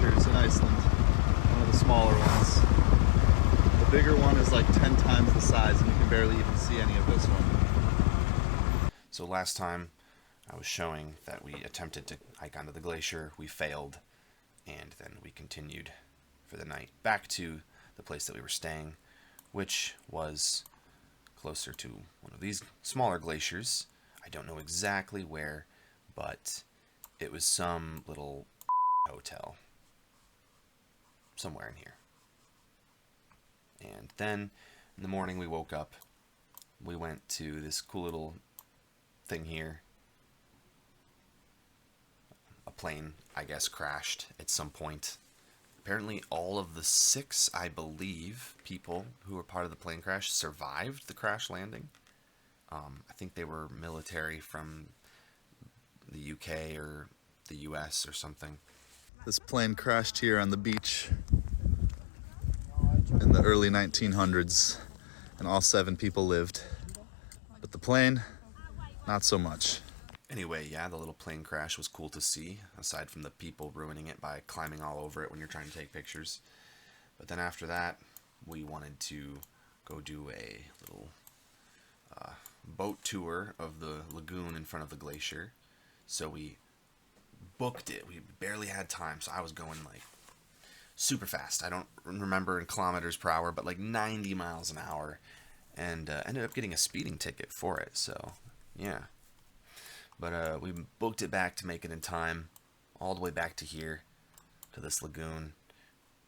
glaciers in Iceland. One of the smaller ones. The bigger one is like 10 times the size, and you can barely even see any of this one. So last time I was showing that we attempted to hike onto the glacier, we failed, and then we continued for the night back to the place that we were staying, which was closer to one of these smaller glaciers. I don't know exactly where, but it was some little hotel somewhere in here. And then in the morning we woke up, we went to this cool little thing here. A plane, I guess, crashed at some point. Apparently all of the 6, I believe, people who were part of the plane crash survived the crash landing. I think they were military from the UK or the US or something. This plane crashed here on the beach in the early 1900s, and all 7 people lived. But the plane, not so much. Anyway, yeah, the little plane crash was cool to see, aside from the people ruining it by climbing all over it when you're trying to take pictures. But then after that, we wanted to go do a little boat tour of the lagoon in front of the glacier. So we booked it. We barely had time, so I was going like super fast. I don't remember in kilometers per hour, but like 90 miles an hour, and ended up getting a speeding ticket for it. So yeah. But we booked it back to make it in time, all the way back to here, to this lagoon,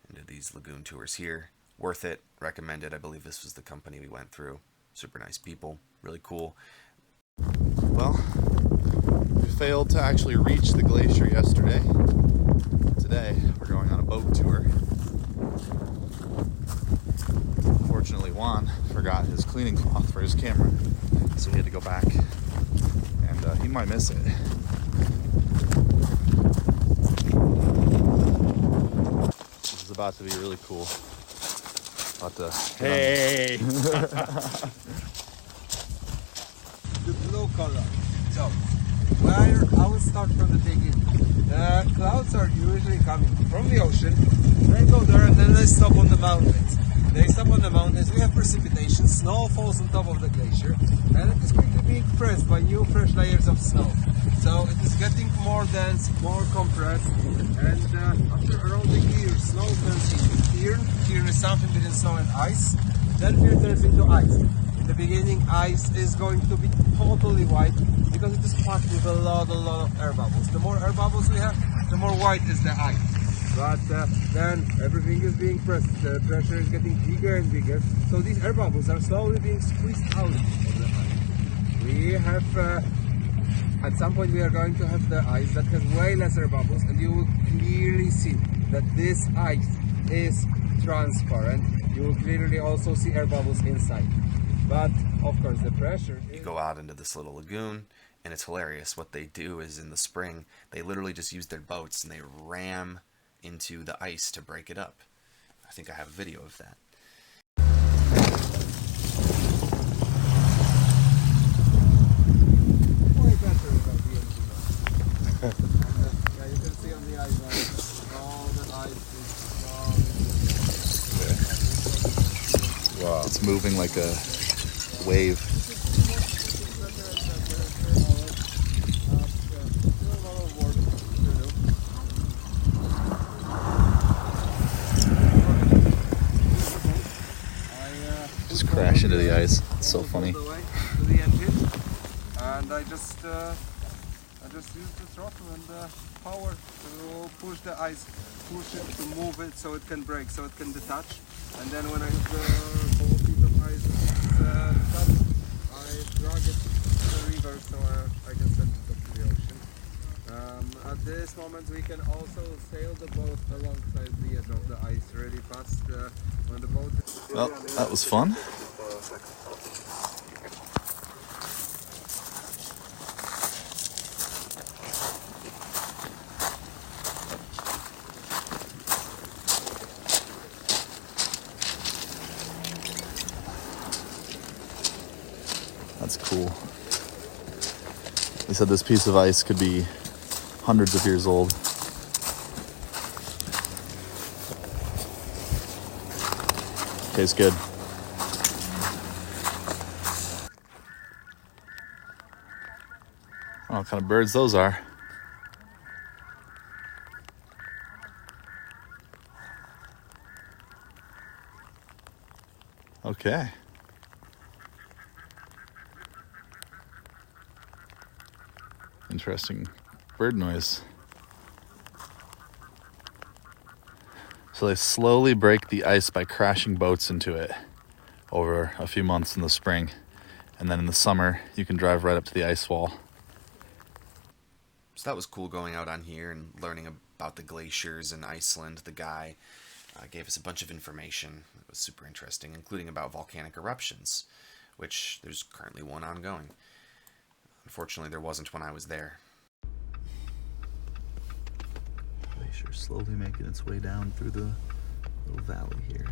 and to these lagoon tours here. Worth it, recommended. I believe this was the company we went through. Super nice people, really cool. Well, we failed to actually reach the glacier yesterday. Today, we're going on a boat tour. Unfortunately, Juan forgot his cleaning cloth for his camera, so he had to go back. And he might miss it. This is about to be really cool. About to Hey! The blue color. So, I will start from the beginning. The clouds are usually coming from the ocean. They go there and then they stop on the mountains. They stop on the mountains, we have precipitation, snow falls on top of the glacier, and it is quickly being pressed by new fresh layers of snow. So it is getting more dense, more compressed, and after around a year, snow turns into firn. Firn is something between snow and ice. Then firn turns into ice. In the beginning, ice is going to be totally white because it is packed with a lot of air bubbles. The more air bubbles we have, the more white is the ice. But then everything is being pressed, the pressure is getting bigger and bigger, so these air bubbles are slowly being squeezed out of the ice. We have, at some point we are going to have the ice that has way less air bubbles, and you will clearly see that this ice is transparent. You will clearly also see air bubbles inside. But of course the pressure is... You go out into this little lagoon, and it's hilarious. What they do is in the spring, they literally just use their boats and they ram into the ice to break it up. I think I have a video of that. Way better without the engine. Yeah, you can see on the ice, all the ice is wow. It's moving like a wave. Crash into the ice. It's so funny. To the engine, and I just use the throttle and the power to push the ice, push it to move it so it can break, so it can detach. And then when I have the whole piece of ice detached, I drag it to the river so I can send it up to the ocean. At this moment we can also sail the boat alongside the edge of the ice really fast. When the boat... Well, that was fun. That's cool. They said this piece of ice could be hundreds of years old. Tastes good. I don't know what kind of birds those are. Okay. Interesting bird noise. So they slowly break the ice by crashing boats into it over a few months in the spring. And then in the summer, you can drive right up to the ice wall. So that was cool going out on here and learning about the glaciers in Iceland. The guy gave us a bunch of information. It was super interesting, including about volcanic eruptions, which there's currently one ongoing. Unfortunately, there wasn't when I was there. Glacier slowly making its way down through the little valley here.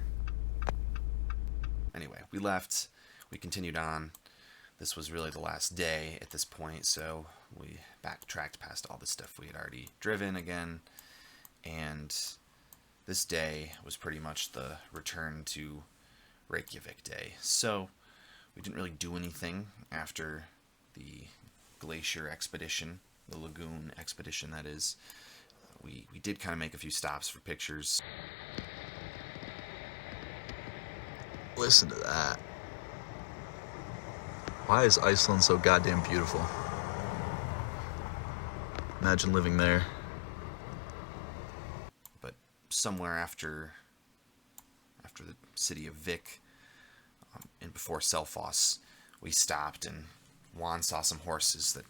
Anyway, we left. We continued on. This was really the last day at this point, so we backtracked past all the stuff we had already driven again. And this day was pretty much the return to Reykjavík day. So we didn't really do anything after the glacier expedition, the Lagoon expedition, that is. We did kind of make a few stops for pictures. Listen to that. Why is Iceland so goddamn beautiful? Imagine living there. But somewhere after the city of Vik, and before Selfoss, we stopped and Juan saw some horses that...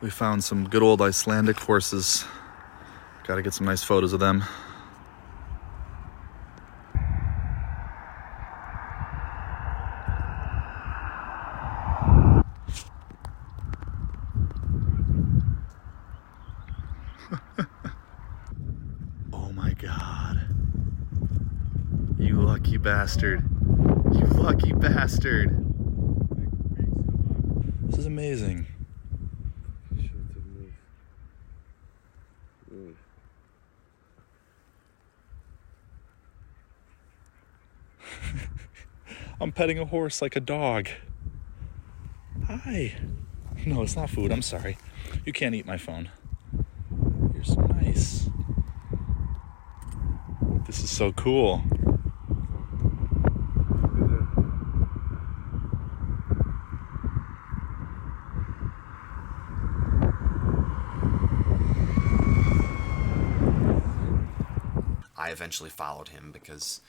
We found some good old Icelandic horses. Gotta get some nice photos of them. Oh my God. You lucky bastard. You lucky bastard. This is amazing. I'm petting a horse like a dog. Hi. No, it's not food. I'm sorry. You can't eat my phone. You're so nice. This is so cool. I eventually followed him because,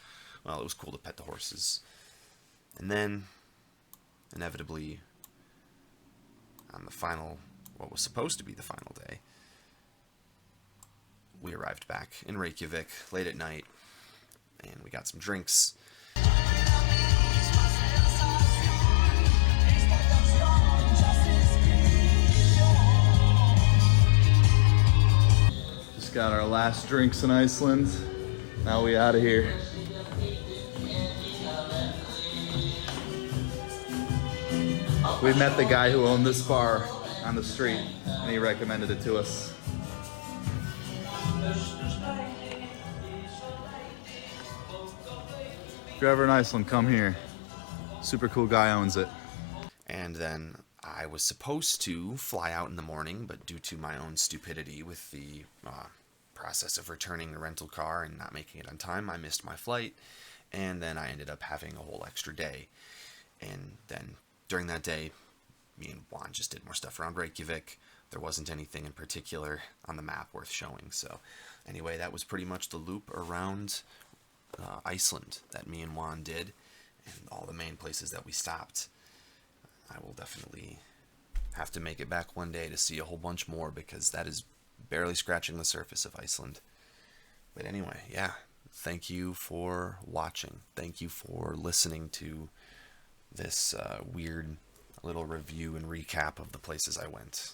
well, it was cool to pet the horses. And then, inevitably, on the final, what was supposed to be the final day, we arrived back in Reykjavík late at night, and we got some drinks. Just got our last drinks in Iceland. Now we out of here. We met the guy who owned this bar on the street, and he recommended it to us. If you're ever in Iceland, come here. Super cool guy owns it. And then I was supposed to fly out in the morning, but due to my own stupidity with the process of returning the rental car and not making it on time, I missed my flight, and then I ended up having a whole extra day. And then during that day, me and Juan just did more stuff around Reykjavík. There wasn't anything in particular on the map worth showing. So anyway, that was pretty much the loop around Iceland that me and Juan did, and all the main places that we stopped. I will definitely have to make it back one day to see a whole bunch more, because that is barely scratching the surface of Iceland. But anyway, yeah, thank you for watching. Thank you for listening to this weird little review and recap of the places I went.